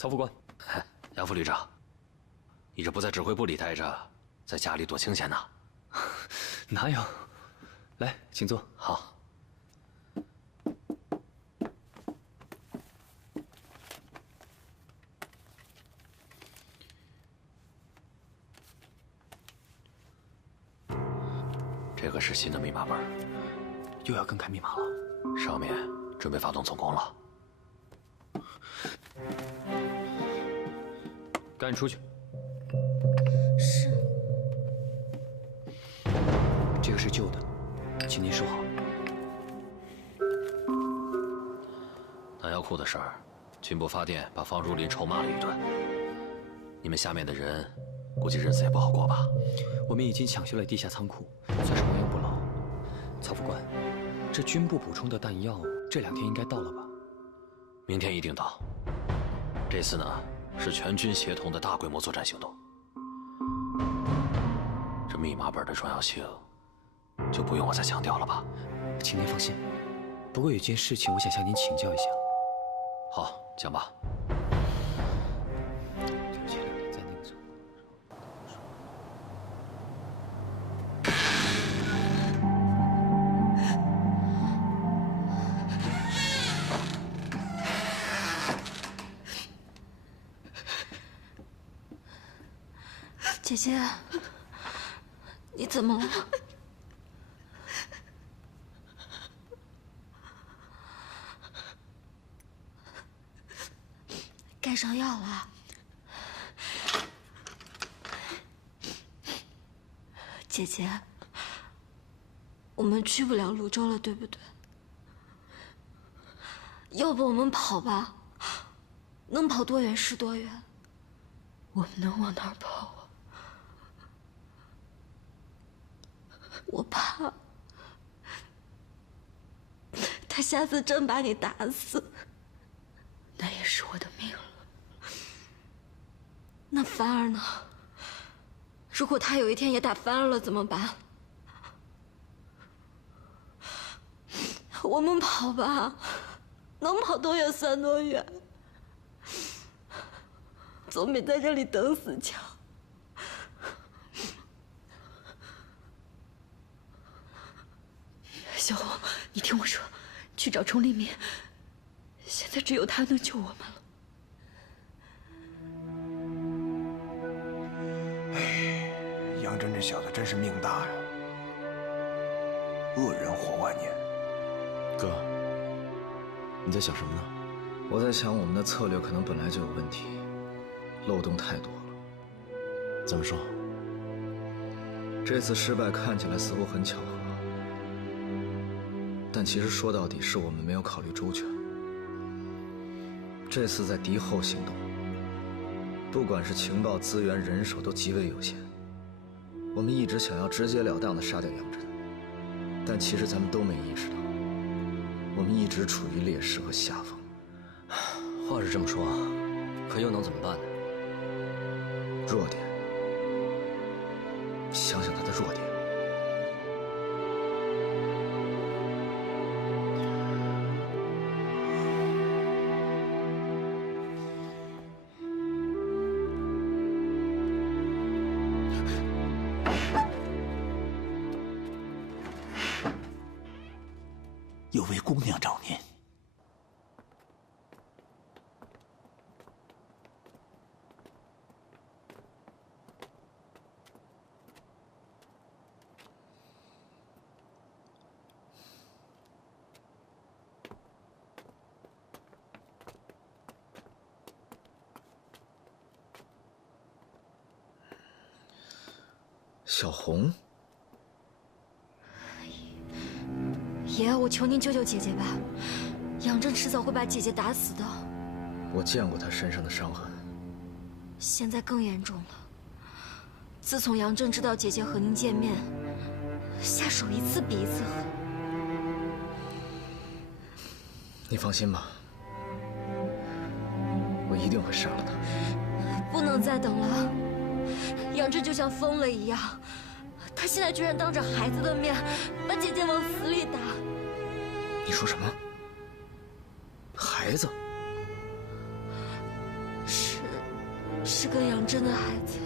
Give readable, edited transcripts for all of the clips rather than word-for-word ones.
曹副官，杨副旅长，你这不在指挥部里待着，在家里多清闲呐。哪有？来，请坐。好。这个是新的密码本，又要更改密码了。上面准备发动总攻了。赶紧出去。是。这个是旧的，请您收好。弹药库的事儿，军部发电把方如林臭骂了一顿。你们下面的人，估计日子也不好过吧？我们已经抢修了地下仓库，算是亡羊补牢。曹副官，这军部补充的弹药，这2天应该到了吧？明天一定到。这次呢，是全军协同的大规模作战行动。这密码本的重要性，就不用我再强调了吧？请您放心。不过有件事情，我想向您请教一下。好，讲吧。就是前2天在那个时候。姐姐，你怎么了？该上药了。姐姐，我们去不了泸州了，对不对？要不我们跑吧，能跑多远是多远。我们能往哪儿跑啊？我怕他下次真把你打死，那也是我的命了。那凡儿呢？如果他有一天也打翻了怎么办？我们跑吧，能跑多远算多远，总比在这里等死强。小红，你听我说，去找崇立民，现在只有他能救我们了。杨真这小子真是命大呀，恶人活万年。哥，你在想什么呢？我在想我们的策略可能本来就有问题，漏洞太多了。怎么说？这次失败看起来似乎很巧合，但其实说到底是我们没有考虑周全。这次在敌后行动，不管是情报资源、人手都极为有限。我们一直想要直截了当地杀掉杨真，但其实咱们都没意识到，我们一直处于劣势和下风。话是这么说，可又能怎么办呢？弱点，想想他的弱点。有位姑娘找您。小红。爷，我求您救救姐姐吧，杨震迟早会把姐姐打死的。我见过他身上的伤痕，现在更严重了。自从杨震知道姐姐和您见面，下手一次比一次狠。你放心吧，我一定会杀了他。不能再等了，杨震就像疯了一样，他现在居然当着孩子的面把姐姐往死里打。你说什么？孩子？是是个杨真的孩子。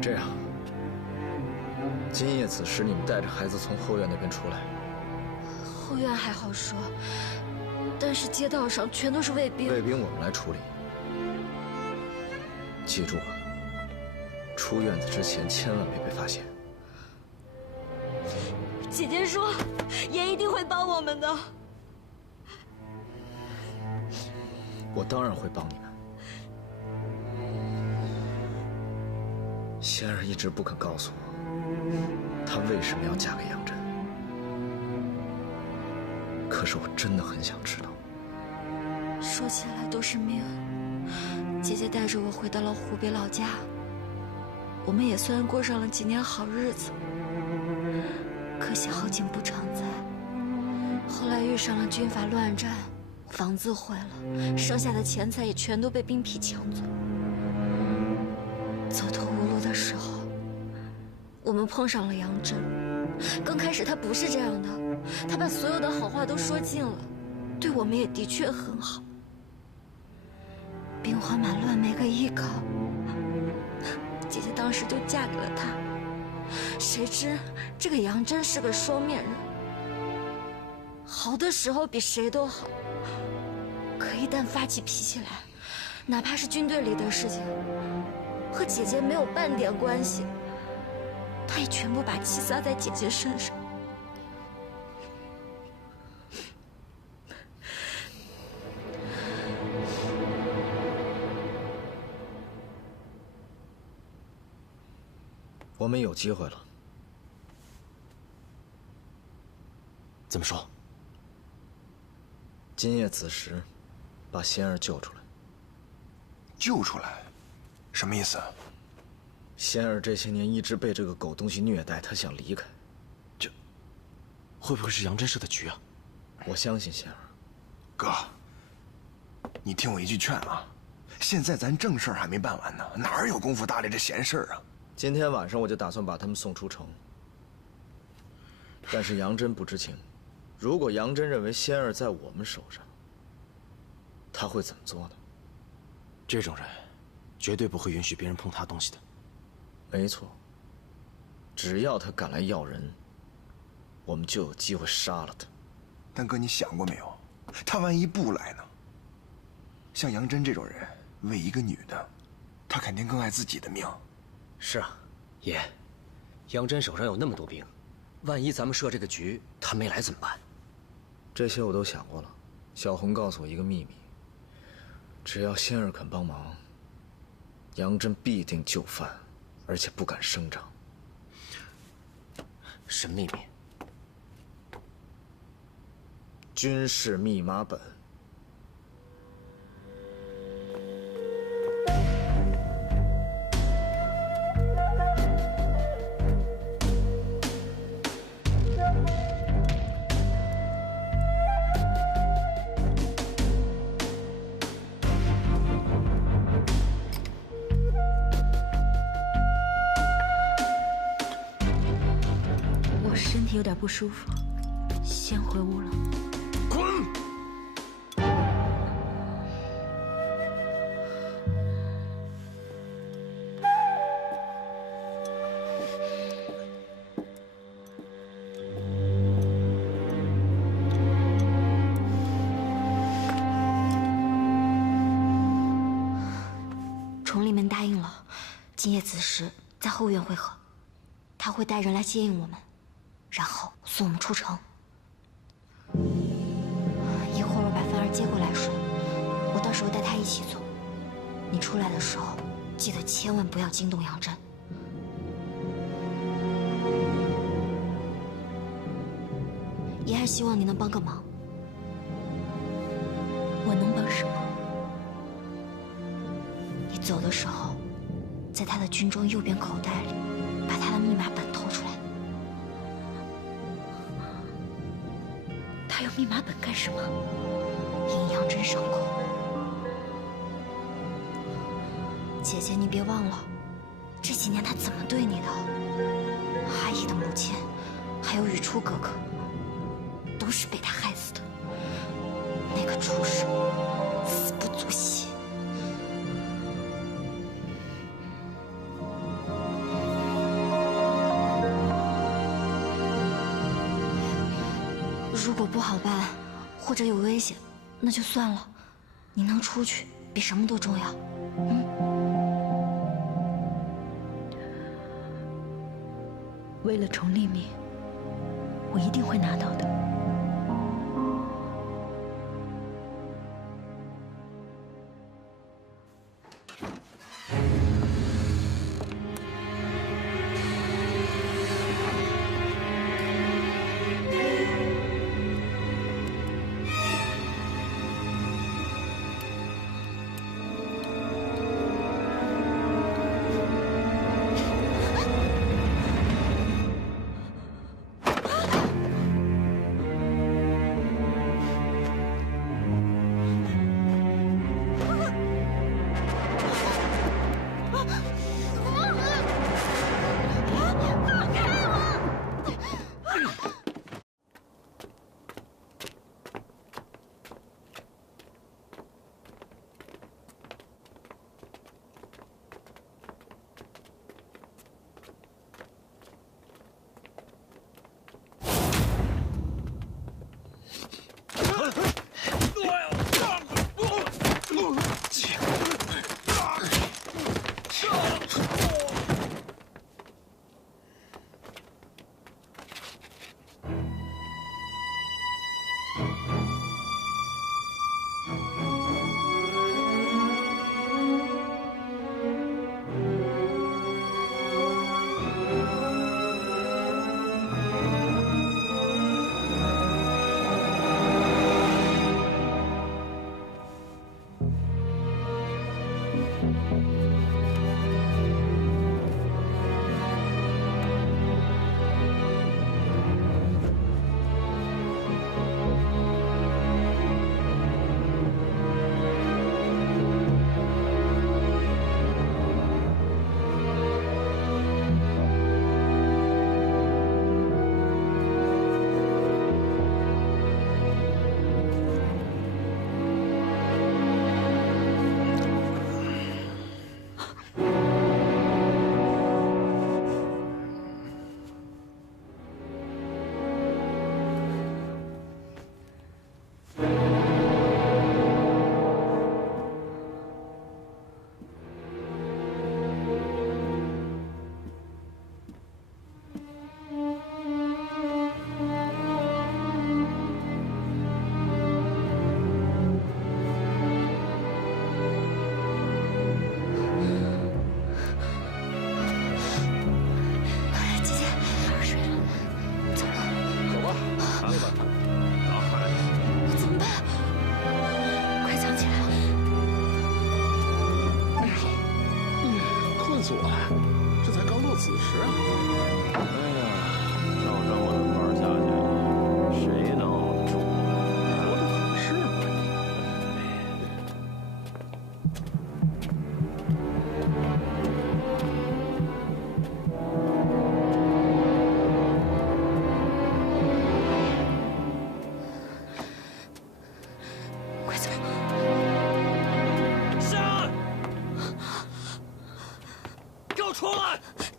这样，今夜此时你们带着孩子从后院那边出来。后院还好说，但是街道上全都是卫兵。卫兵我们来处理。记住了，出院子之前千万别被发现。姐姐说，爷一定会帮我们的。我当然会帮你们。仙儿一直不肯告诉我，她为什么要嫁给杨真。可是我真的很想知道。说起来都是命。姐姐带着我回到了湖北老家，我们也算过上了几年好日子。可惜好景不常在，后来遇上了军阀乱战，房子毁了，剩下的钱财也全都被兵痞抢走。走投无路的时候，我们碰上了杨真。刚开始他不是这样的，他把所有的好话都说尽了，对我们也的确很好。兵荒马乱，没个依靠，姐姐当时就嫁给了他。谁知这个杨真是个双面人，好的时候比谁都好，可一旦发起脾气来，哪怕是军队里的事情，和姐姐没有半点关系，他也全部把气撒在姐姐身上。我们有机会了。怎么说？今夜子时，把仙儿救出来。救出来，什么意思？仙儿这些年一直被这个狗东西虐待，她想离开。这会不会是杨真设的局啊？我相信仙儿。哥，你听我一句劝啊，现在咱正事儿还没办完呢，哪有功夫搭理这闲事儿啊？今天晚上我就打算把他们送出城。但是杨真不知情，如果杨真认为仙儿在我们手上，他会怎么做呢？这种人，绝对不会允许别人碰他东西的。没错，只要他敢来要人，我们就有机会杀了他。但哥，你想过没有，他万一不来呢？像杨真这种人，为一个女的，他肯定更爱自己的命。是啊，爷，杨真手上有那么多兵，万一咱们设这个局，他没来怎么办？这些我都想过了。小红告诉我一个秘密，只要仙儿肯帮忙，杨真必定就范，而且不敢声张。什么秘密？军事密码本。我身体有点不舒服，先回屋了。崇里面答应了，今夜子时在后院会合，他会带人来接应我们，然后送我们出城。一会儿我把凡儿接过来睡，我到时候带他一起走。你出来的时候，记得千万不要惊动杨真。爷还希望你能帮个忙。我能帮什么？你走的时候，在他的军装右边口袋里，把他的密码本偷出来。他用密码本干什么？引杨真上钩。姐姐，你别忘了，这几年他怎么对你的？阿姨的母亲，还有雨初哥哥。都是被他害死的。那个畜生，死不足惜。如果不好办，或者有危险，那就算了。你能出去，比什么都重要。为了重立命，我一定会拿到的。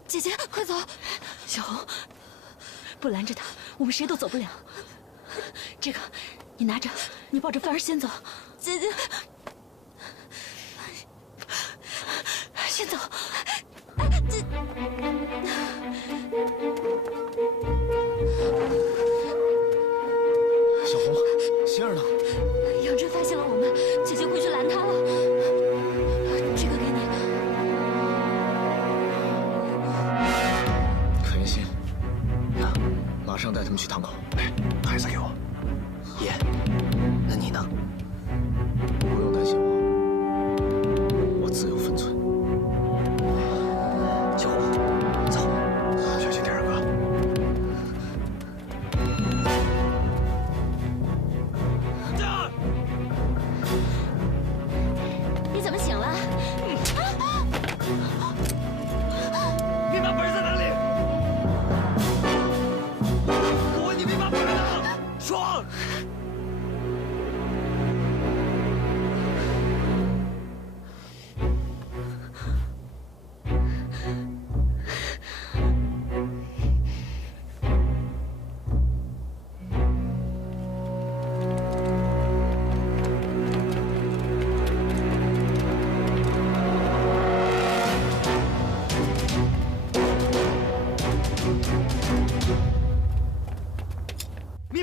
姐姐，快走！小红，不拦着他，我们谁都走不了。这个，你拿着，你抱着范儿先走。姐姐，先走。小红，心儿呢？杨真发现了我们，姐姐回去拦他了。这个给你。可云心，马上带他们去堂口。孩子给我。爷，那你呢？不用担心我，我自有分寸。小红，走，小心点儿，哥。你怎么醒了？密码本在哪里？我问你密码本在哪？说！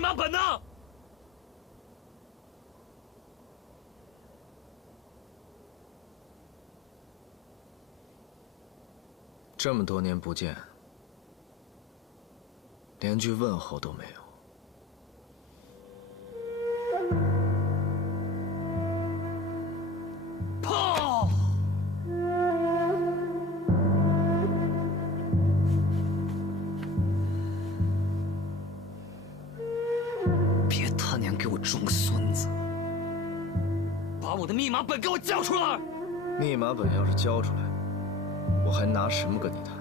码本呢？这么多年不见，连句问候都没有。炮！别他娘给我装孙子！把我的密码本给我交出来！密码本要是交出来，我还拿什么跟你谈？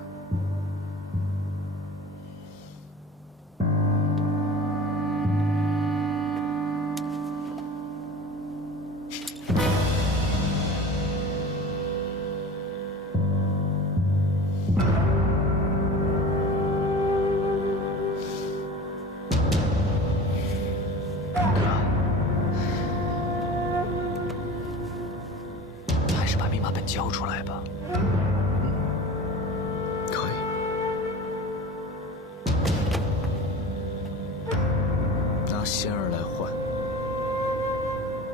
还是把密码本交出来吧。可以。拿仙儿来换。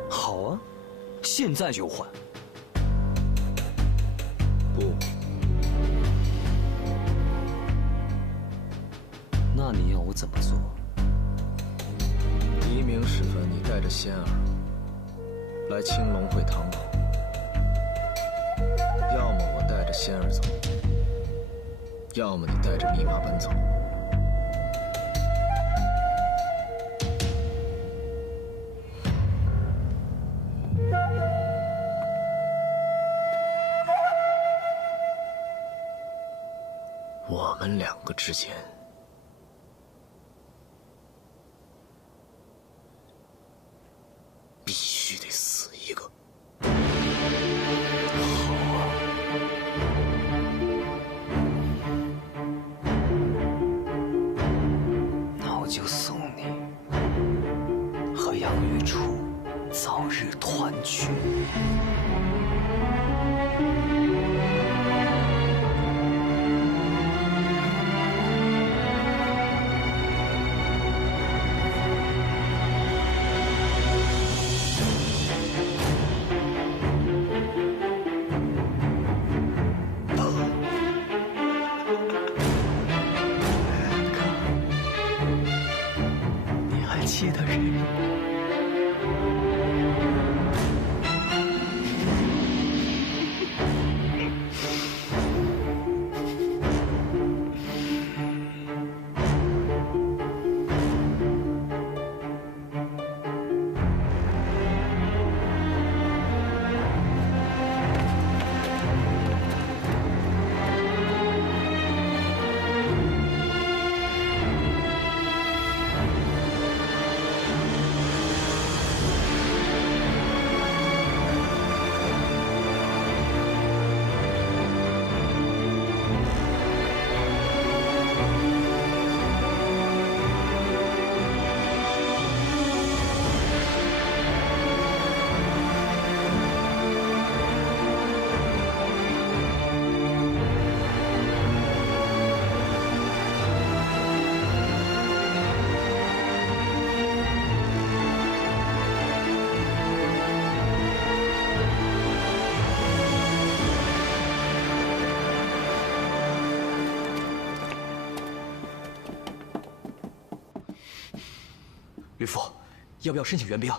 好啊，现在就换。不，那你要我怎么做？黎明时分，你带着仙儿来青龙会堂口，要么我带着仙儿走，要么你带着密码本走。我们两个之间，必须得死一个。那我就送你和杨玉初早日团聚。你还记得人吗？吕父，要不要申请援兵？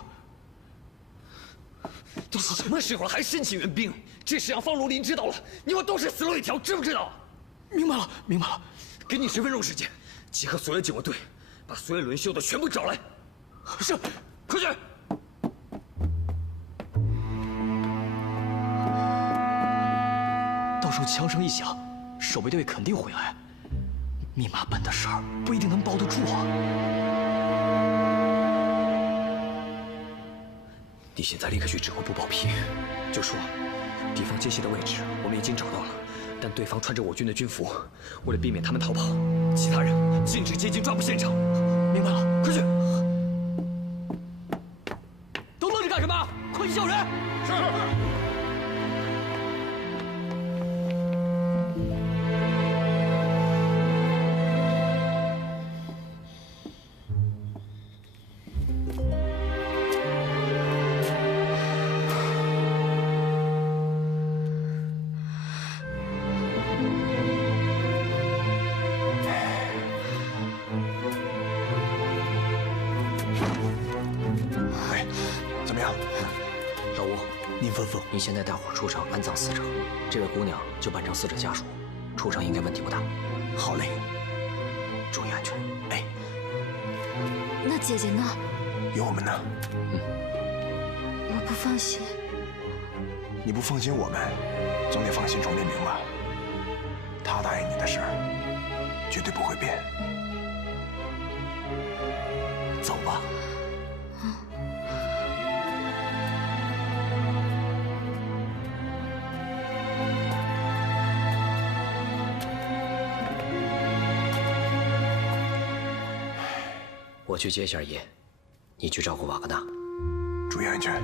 都什么时候了，还申请援兵？这事让方如林知道了，你我都是死路一条，知不知道？明白了，明白了。给你10分钟时间，集合所有警卫队，把所有轮休的全部找来。是，快去！到时候枪声一响，守备队肯定回来。密码本的事儿不一定能保得住啊。你现在立刻去指挥部报批，就说敌方接械的位置我们已经找到了，但对方穿着我军的军服，为了避免他们逃跑，其他人禁止接近抓捕现场。明白了，快去！都愣着干什么？快去叫人！是。老吴，您吩咐。你现在带伙出城安葬死者，这位姑娘就扮成死者家属，出城应该问题不大。好嘞，注意安全。哎，那姐姐呢？有我们呢。我不放心。你不放心我们，总得放心钟立明吧？他答应你的事儿，绝对不会变。走吧。我去接一下爷，你去照顾瓦格纳，注意安全。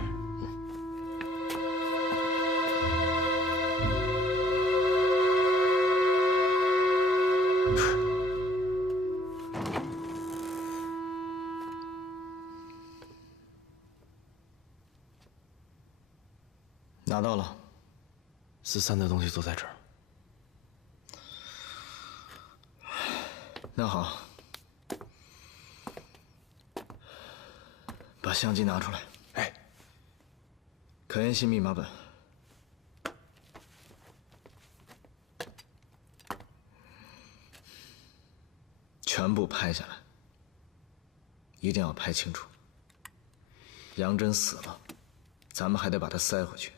拿到了4-3的东西都在这儿。那好，把相机拿出来。哎，可验信密码本。全部拍下来，一定要拍清楚。杨真死了，咱们还得把他塞回去。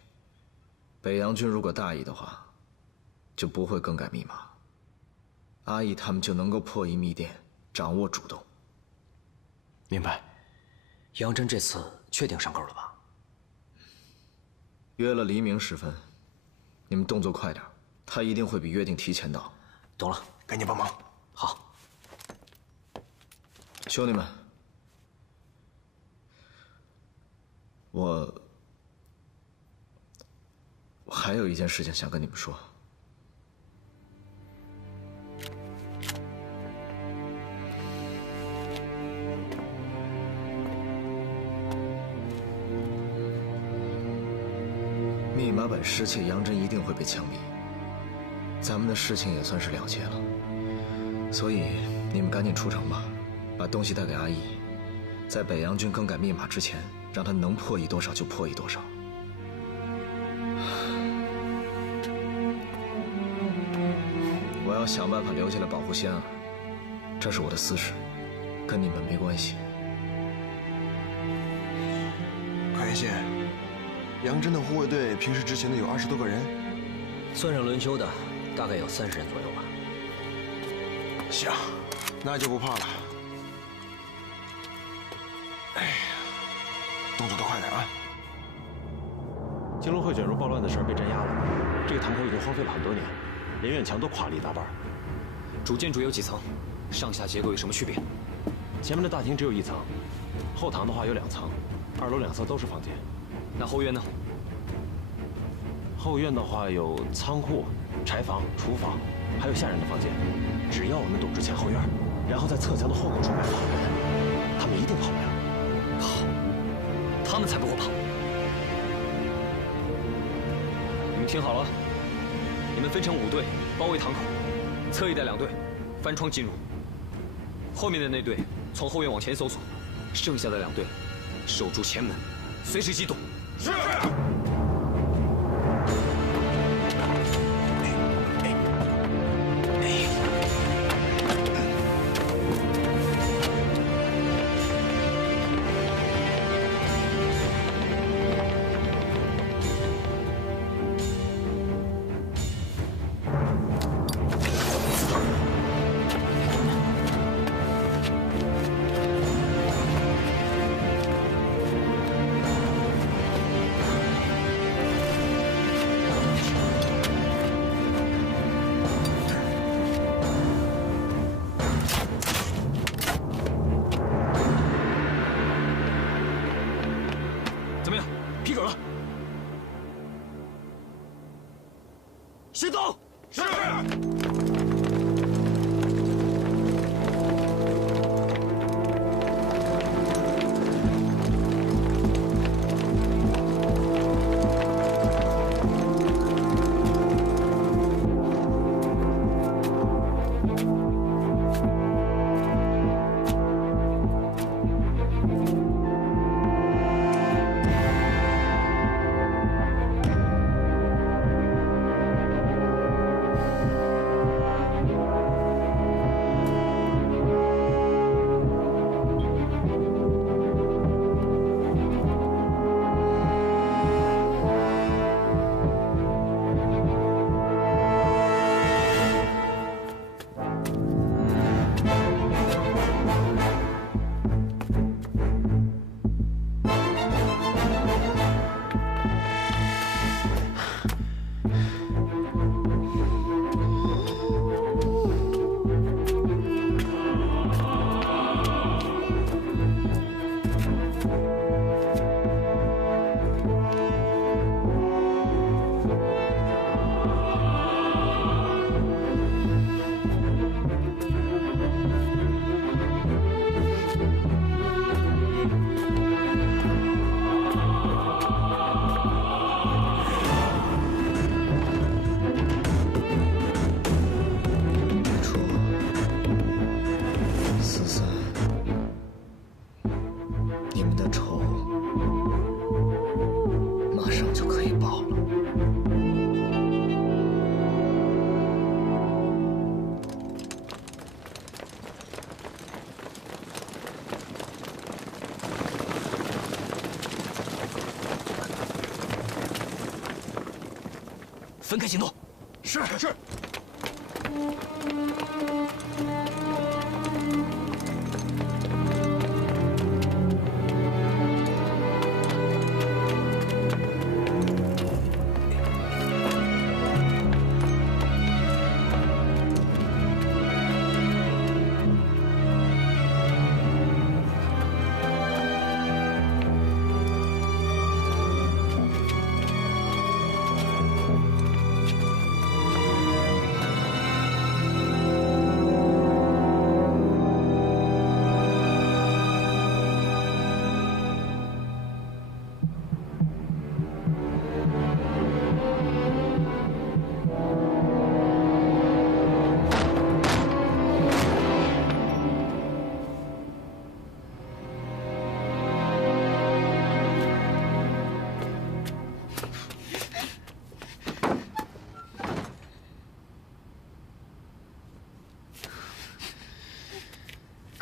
北洋军如果大意的话，就不会更改密码，阿义他们就能够破译密电，掌握主动。明白。杨真这次确定上钩了吧？约了黎明时分，你们动作快点，他一定会比约定提前到。懂了，赶紧帮忙。好。兄弟们，我还有一件事情想跟你们说。密码本失窃，杨真一定会被枪毙，咱们的事情也算是了结了。所以你们赶紧出城吧，把东西带给阿义，在北洋军更改密码之前，让他能破译多少就破译多少。我要想办法留下来保护仙儿，这是我的私事，跟你们没关系。可验信，杨真的护卫队平时执勤的有20多个人，算上轮休的，大概有30人左右吧。行，那就不怕了。哎呀，动作都快点啊！金龙会卷入暴乱的事儿被镇压了，这个堂口已经荒废了很多年，连院墙都垮了一大半。主建筑有几层？上下结构有什么区别？前面的大厅只有1层，后堂的话有2层，2楼2侧都是房间。那后院呢？后院的话有仓库、柴房、厨房，还有下人的房间。只要我们堵住前后院，然后在侧墙的后口处埋伏好人，他们一定跑不了。跑，他们才不会跑。你们听好了，你们分成5队包围堂口，侧翼带2队翻窗进入，后面的那队从后院往前搜索，剩下的2队守住前门，随时机动。是。批准了，行动！是。分开行动。是。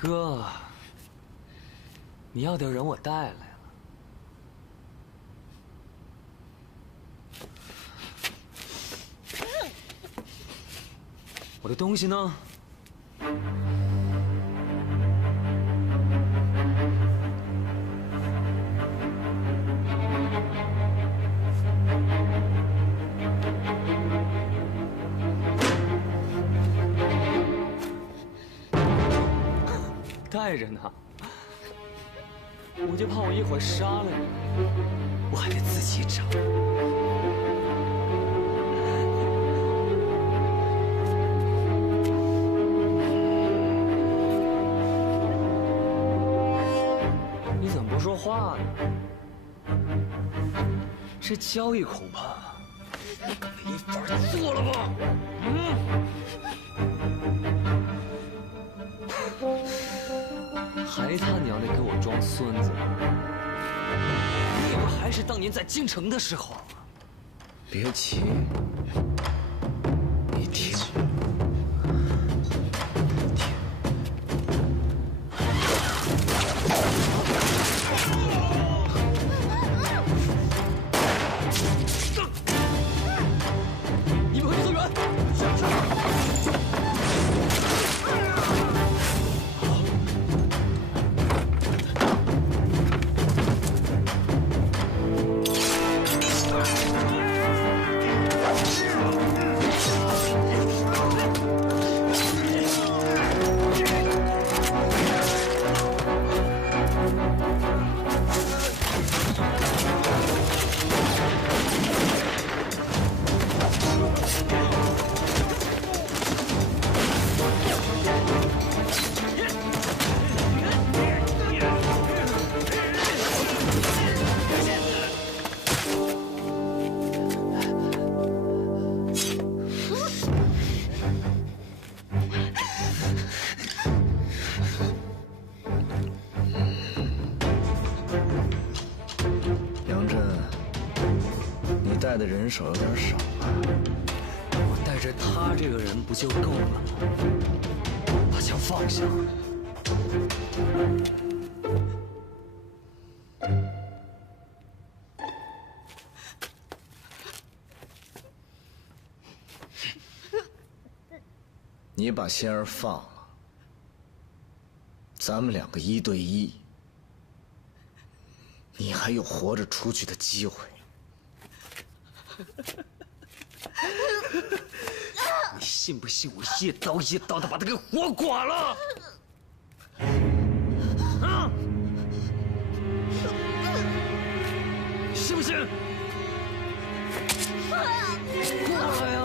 哥，你要的人我带来了。我的东西呢？带着呢，我就怕我一会儿杀了你，我还得自己找。你怎么不说话呢？这交易恐怕没法做了吧？还他娘的给我装孙子！你以为还是当年在京城的时候？别急，你听。你们快去救援！带的人手有点少啊。我带着他这个人不就够了吗？把枪放下。你把仙儿放了，咱们两个1对1，你还有活着出去的机会。你信不信我一刀一刀的把他给活剐了？啊！信不信？过来呀！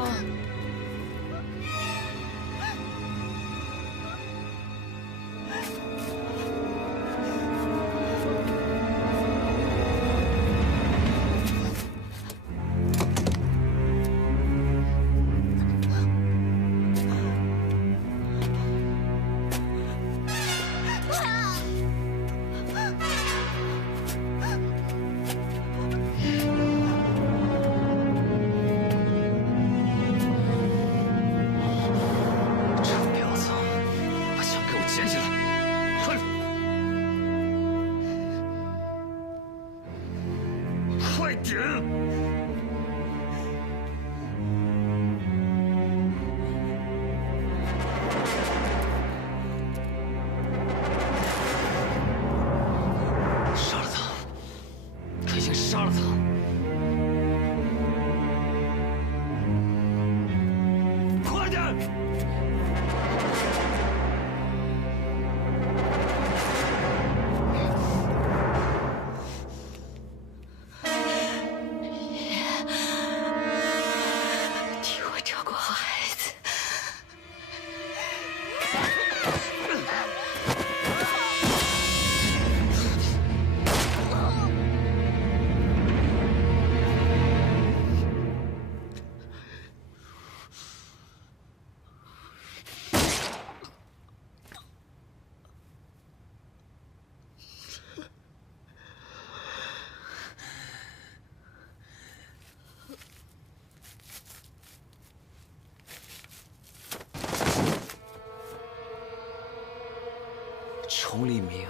崇黎明，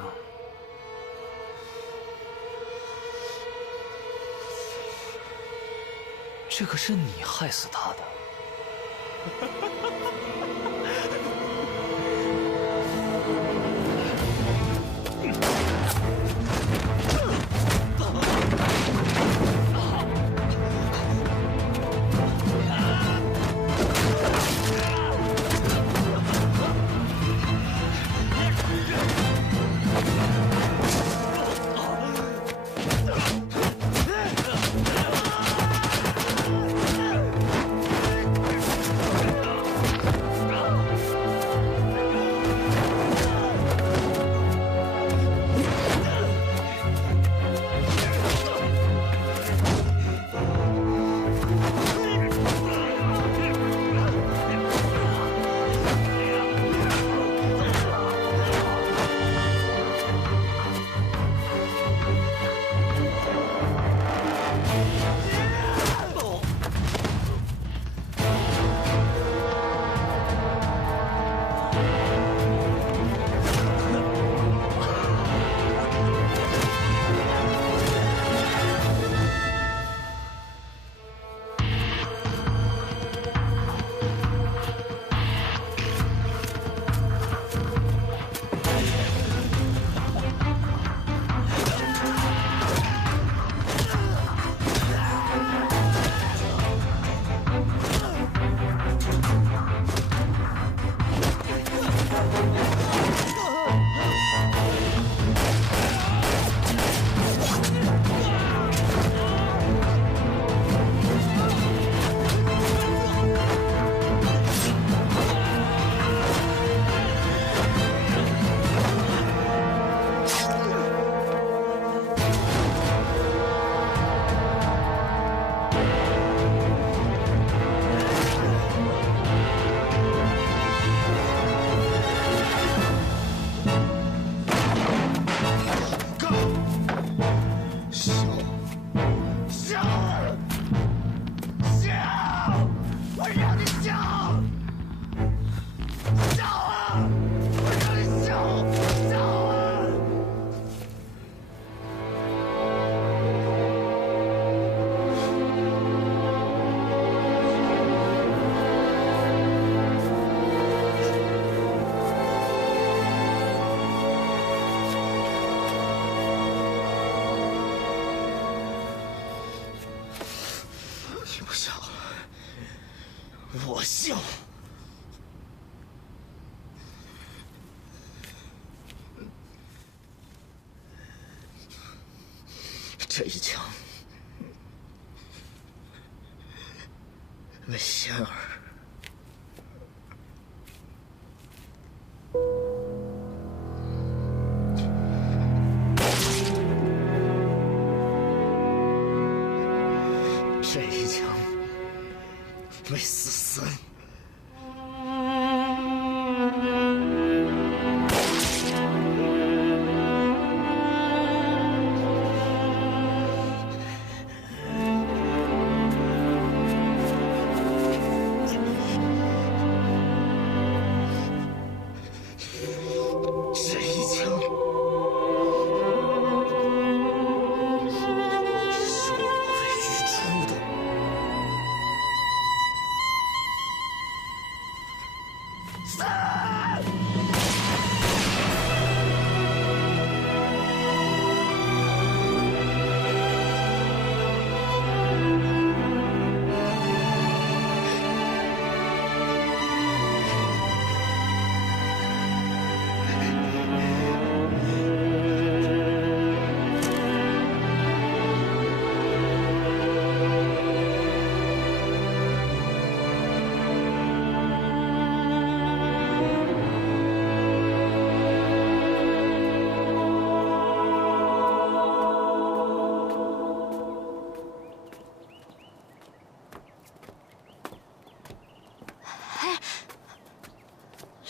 这可是你害死他的。我笑。这一枪为仙儿。这一枪为死森。这一枪是我为玉出的。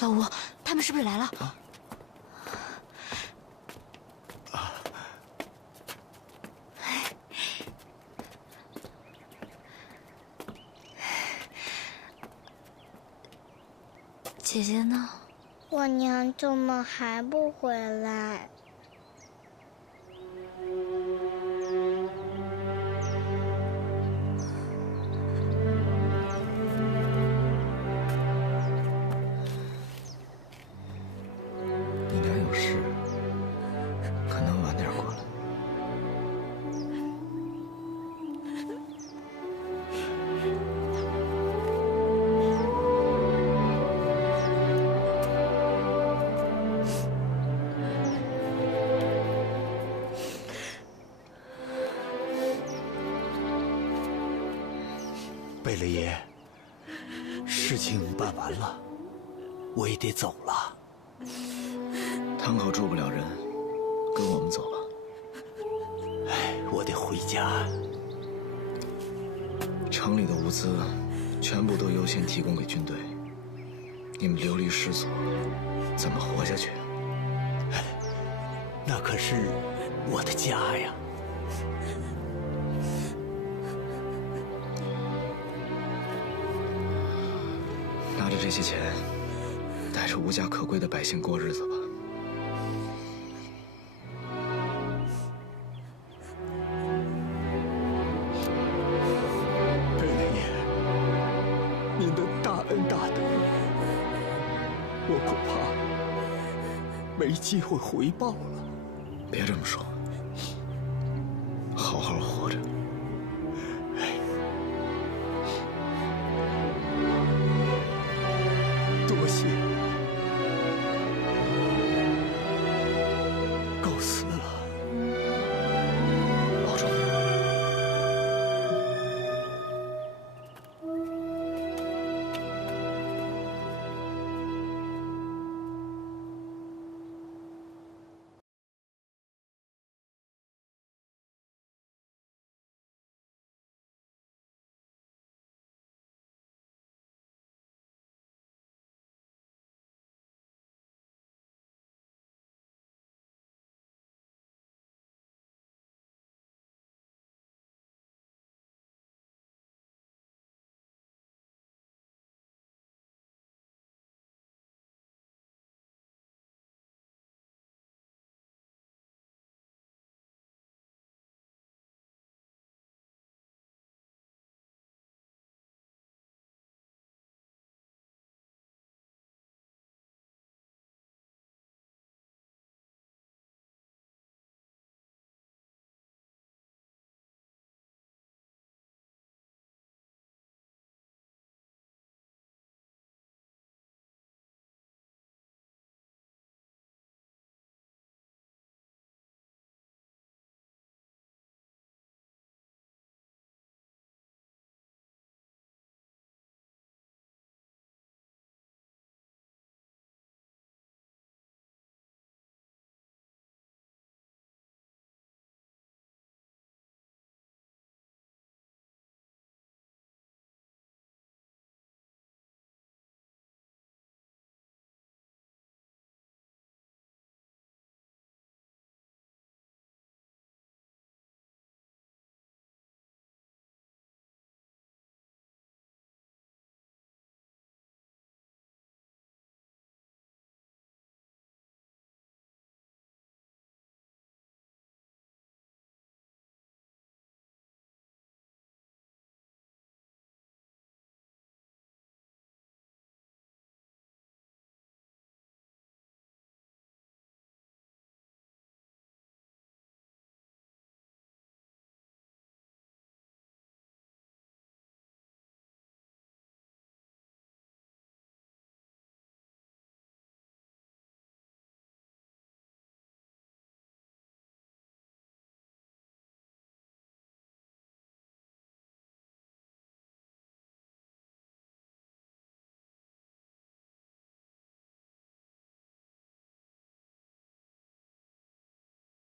老吴，他们是不是来了？姐姐呢？我娘怎么还不回来？你娘有事，可能晚点过来。贝勒爷，事情办完了，我也得走了。堂口住不了人，跟我们走吧。哎，我得回家。城里的物资，全部都优先提供给军队。你们流离失所，怎么活下去？那可是我的家呀。拿着这些钱，带着无家可归的百姓过日子吧。贝勒爷，您的大恩大德，我恐怕没机会回报了。别这么说。